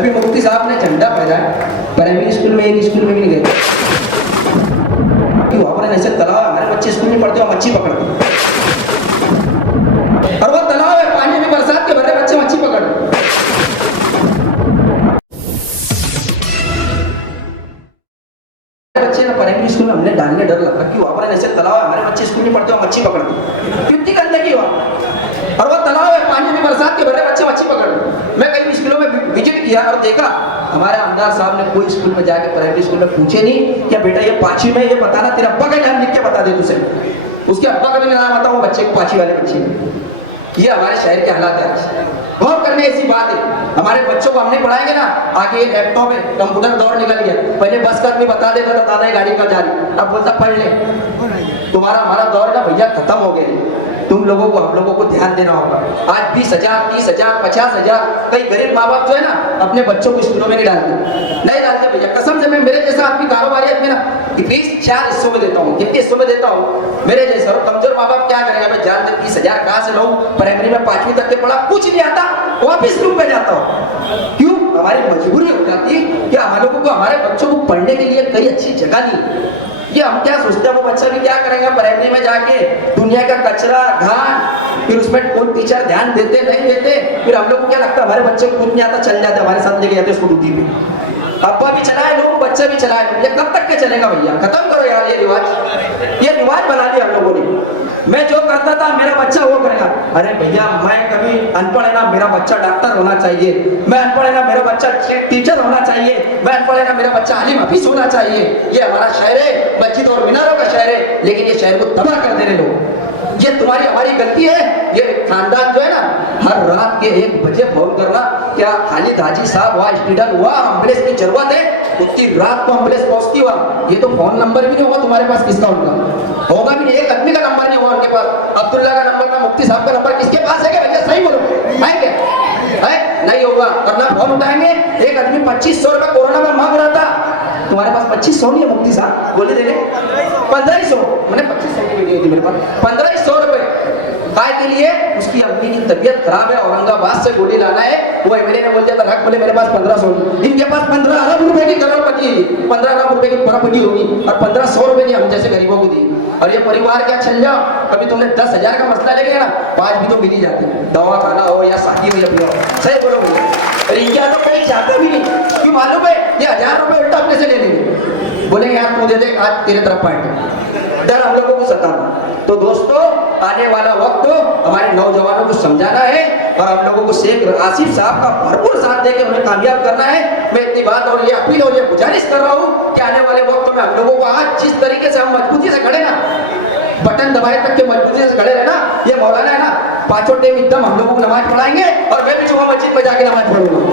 अभी मुफ्ती साहब ने झंडा फहराया, प्राइमरी स्कूल में एक स्कूल में भी नहीं गए कि वहां पर ऐसे तालाब, हमारे बच्चे स्कूल में पढ़ते हो मच्छी पकड़ते, और वो तालाब है पानी में बरसात के भरे बच्चे मच्छी पकड़ते। बच्चे ना प्राइमरी स्कूल में हमने डालने डर लगा कि वहां पर ऐसे तालाब है, हमारे बच्चे स्कूल में पढ़ते हो मच्छी पकड़ते, कितनी गंदगी वहां, और वो तालाब है पानी में बरसात के भरे बच्चे मच्छी पकड़ते। मैं कई स्कूलों में विजिट किया और देखा, हमारे आमदार साहब ने कोई स्कूल में जाके प्राइमरी स्कूल में पूछे नहीं क्या बेटा ये पांचवी में ये बताना, तेरा अब्बा का नाम लिख के बता दे तुझे, उसके अब्बा का भी नाम आता वो बच्चे को, पांचवी वाले बच्चे। ये हमारे शहर के हालात है। गौर करने ऐसी बात है, हमारे बच्चों को हम नहीं पढ़ाएंगे ना, आगे लैपटॉप है, कंप्यूटर दौर निकल गया, पहले बस का आदमी बता देता था दादा गाड़ी का जा रही, अब बोलता पढ़ ले। तुम्हारा हमारा दौर ना भैया खत्म हो गया, तुम लोगों को हम लोगों को ध्यान देना होगा। आज 20,000 30,000 50,000 कई गरीब माँ बाप जो है ना अपने बच्चों को स्कूलों में नहीं डालते भैया, कसम से मैं मेरे जैसा आदमी कारोबारी आदमी ना 20 हिस्सों में देता हूँ, कितने हिस्सों में देता हूँ मेरे जैसा, और कमजोर माँ बाप क्या करेंगे, मैं जानते 30,000 कहाँ से लाऊं, प्राइमरी में 5वीं तक के पढ़ा, कुछ नहीं आता, वापिस स्कूल में जाता हूँ। क्यों? हमारी मजबूरी हो जाती है कि हम लोगों को हमारे बच्चों को पढ़ने के लिए कई अच्छी जगह नहीं। ये हम क्या सोचते हैं वो बच्चा भी क्या करेगा प्राइमरी में जाके, दुनिया का कचरा घाट, फिर उसमें कोई टीचर ध्यान देते नहीं देते, फिर हम लोग को क्या लगता है हमारे बच्चे को कुछ नहीं आता, चल जाते हमारे साथ लेके जाते उसको ड्यूटी पे, अब्बा भी चलाए लोग बच्चा भी चलाए, ये कब तक के चलेगा भैया, खत्म करो यार ये रिवाज बना दिया हम लोगों ने। मैं जो करता था मेरा बच्चा वो करेगा, अरे भैया मैं कभी अनपढ़ है ना मेरा बच्चा डॉक्टर होना चाहिए, मैं अनपढ़ है ना मेरा बच्चा टीचर होना चाहिए, मैं अनपढ़ है ना मेरा बच्चा आलिम हफीज होना चाहिए। ये हमारा शहर है, मस्जिद और मीनारों का शहर है, लेकिन ये शहर को तबाह कर दे रहे लोग। ये तुम्हारी हमारी गलती है। ये खानदान जो है ना हर रात के 1 बजे फोन करना, क्या खालिद हाजी साहब वहाँ एक्सीडेंट हुआ, एम्बुलेंस की जरूरत है, उतनी रात को एम्बुलेंस पहुंचती हुआ, ये तो फोन नंबर भी नहीं होगा तुम्हारे पास, किसका उनका होगा भी नहीं, एक आदमी का नंबर नहीं होगा उनके पास, अब्दुल्ला का नंबर ना मुफ्ती साहब का नंबर किसके पास है? भैया सही बोलो, है क्या? है नहीं होगा, और ना फोन उठाएंगे। एक आदमी 2500 रुपए कोरोना में मांग रहा था, तुम्हारे पास 2500 नहीं है मुफ्ती साहब, बोले दे 1500, मैंने 2500 की वीडियो थी मेरे पास, 1500 रुपए काय के लिए, उसकी अम्मी की तबीयत खराब है, औरंगाबाद से गोली लाना है, वो एमएलए ने बोल दिया था रख, बोले मेरे पास 1500, इनके पास 15 अरब रुपए की करोड़पति है, 15 अरब रुपए की प्रॉपर्टी होगी, और 1500 रुपए नहीं हम जैसे गरीबों को दी। और ये परिवार क्या चल जाओ, कभी तुमने 10,000 का मसला लेके ना 5 भी तो मिल ही जाते, दवा खाना हो या शादी हो या पियो, सही बोलो भैया। और इनके तो कोई चाहता भी नहीं, क्यों मालूम है, ये 1000 रुपए उल्टा अपने से ले लेंगे, बोलेंगे यार तू दे दे, आज तेरे तरफ पॉइंट, डर हम लोगों को सताना। तो दोस्तों आने वाला वक्त हमारे नौजवानों को समझाना है, और हम लोगों को शेख आसिफ साहब का भरपूर साथ देकर उन्हें कामयाब करना है। मैं इतनी बात और ये अपील और ये गुजारिश कर रहा हूँ कि आने वाले वक्त में हम लोगों को आज जिस तरीके से हम मजबूती से खड़े ना, बटन दबाए तक के मजबूती से खड़े रहना, ये मौलाना है ना 5 टाइम एकदम हम लोगों को नमाज पढ़ाएंगे, और मैं भी जुम्मा मस्जिद में जाके नमाज पढ़ूंगा।